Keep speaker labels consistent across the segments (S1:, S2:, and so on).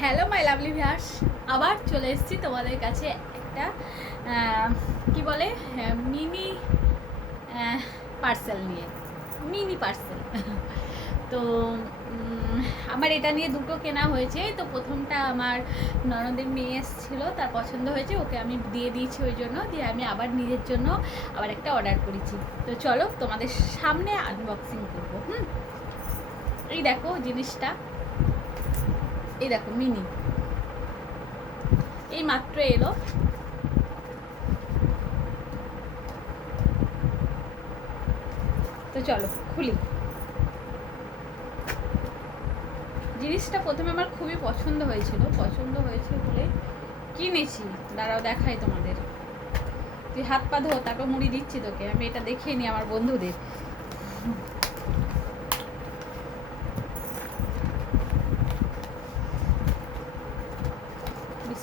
S1: Hello my lovely viewers আবার চলে এসেছি তোমাদের কাছে একটা কি বলে মিনি পার্সেল নিয়ে। মিনি পার্সেল তো আমার এটা নিয়ে দুটো কেনা হয়েছে। তো প্রথমটা আমার ননদের মেয়ে এসেছিল, তার পছন্দ হয়েছে, ওকে আমি দিয়ে দিয়েছি ওই জন্য, দিয়ে আমি আবার নিজের জন্য আবার একটা অর্ডার করেছি। তো চলো তোমাদের সামনে আনবক্সিং করব, হুম? এই দেখো জিনিসটা। এই দেখো, মিনি। এই মাত্র এলো। তো চলো, খুলি। জিনিসটা প্রথমে আমার খুবই পছন্দ হয়েছিল। পছন্দ হয়েছে বলে কিনেছি। দাঁড়াও, দেখাই তোমাদের। তুই হাত পা ধো, তারপর মুড়ি দিচ্ছি তোকে। আমি এটা দেখিয়ে নিই আমার বন্ধুদের।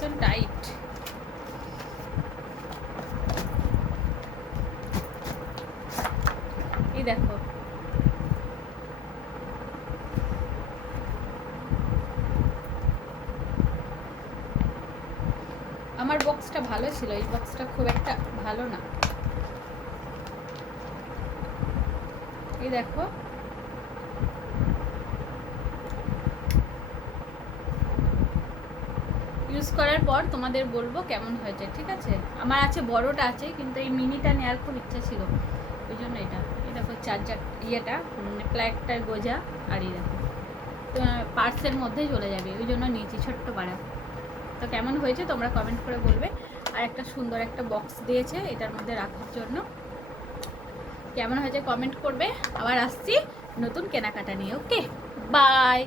S1: ভীষণ টাইট এই দেখো। আমার বক্সটা ভালো ছিল, এই বক্সটা খুব একটা ভালো না। এই দেখো। ইউজ করার পর তোমাদের বলব কেমন হয়েছে, ঠিক আছে? আমার আছে বড়টা আছে, কিন্তু এই মিনিটা নেওয়ার খুব ইচ্ছা ছিল। ওই জন্য এটা। এই দেখো চার্জার ইয়েটা প্ল্যাগটার গোজা আর এই দেখো। পার্সের মধ্যেই চলে যাবে, ওই জন্য নিয়েছি ছোট্ট পাড়া। তো কেমন হয়েছে তোমরা কমেন্ট করে বলবে। আর একটা সুন্দর একটা বক্স দিয়েছে, এটার মধ্যে রাখার জন্য। কেমন হয়েছে কমেন্ট করবে। আবার আসছি নতুন কেনাকাটা নিয়ে ওকে বাই